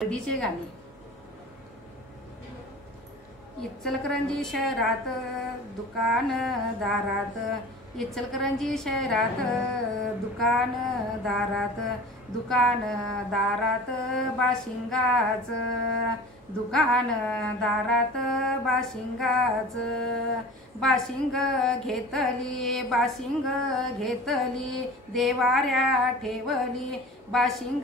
हळदीचे गाणे. इचलकरंजी शहरात दुकानदारात, इचलकरंजी शहरात दुकानदारात, दुकानदारात बाशिंगाच, दुकानदारात बाशिंगाच. बाशिंग घेतली, बाशिंग घेतली, देवाऱ्या ठेवली, बाशिंग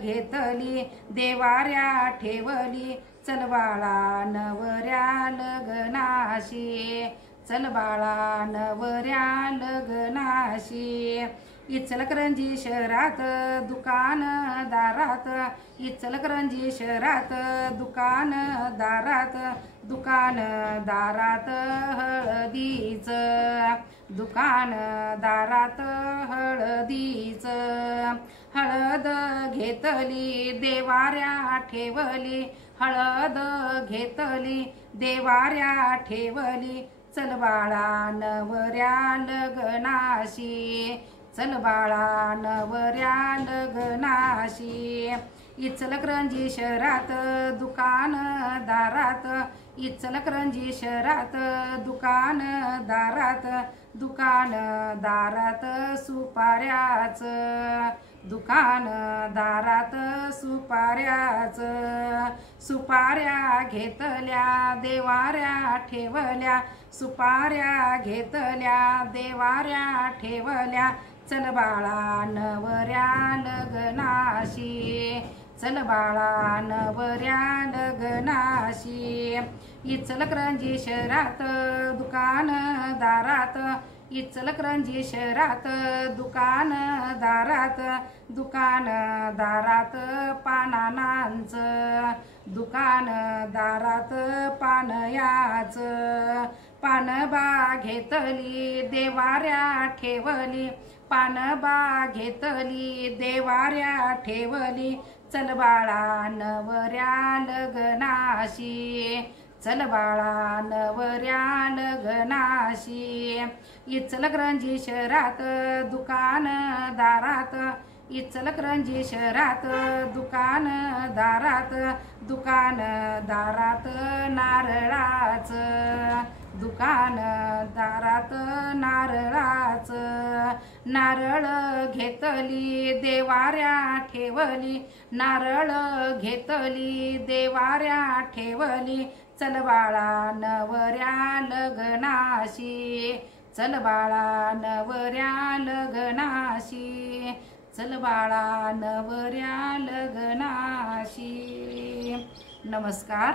घेतली, देवाऱ्या ठेवली. चल बाळा नवऱ्या लग्नाशी, चल बाळा नवऱ्या लग्नाशी. इचलकरंजी शहरात दुकानदारात, इचलकरंजी शहरात दुकानदारात, दुकानदारात हळदीच, दुकानदारात हळदीच. हळद घेतली, देवाऱ्या ठेवली, हळद घेतली, देवाऱ्या ठेवली. चल बाळा नवऱ्या लग्नाशी, चल बाळा नवऱ्या लग्नाशी. इचलकरंजी शहरात दुकानदारात, इचलकरंजी शहरात दुकानदारात, दुकानदारात सुपाऱ्याच, दुकानदारात सुपाऱ्याच. सुपाऱ्या घेतल्या, देवाऱ्या ठेवल्या, सुपाऱ्या घेतल्या, देवाऱ्या ठेवल्या. चल बाळा नवऱ्या लग्नाशी, चल बाळा नवऱ्या लग्नाशी. इचलकरंजी शहरात दुकानदारात, इचलकरंजी शहरात दुकानदारात, दुकानदारात पानानांच, दुकानदारात पानयाच. पानबा घेतली, देवाऱ्या ठेवली, पानबा घेतली, देवाऱ्या ठेवली. चल बाळा नवऱ्या लग्नाशी, चल बाळा नवऱ्या लग्नाशी. इचलकरंजी शहरात दुकानदारात, इचलकरंजी शहरात दुकानदारात, दुकानदारात नारळाच, दुकानदारात नारळाच. नारळ घेतली, देवाऱ्या ठेवली, नारळ घेतली, देवाऱ्या ठेवली. चल बाळा नवऱ्या लग्नाशी, चल बाळा नवऱ्या लग्नाशी, चल बाळा नवऱ्या लग्नाशी. नमस्कार.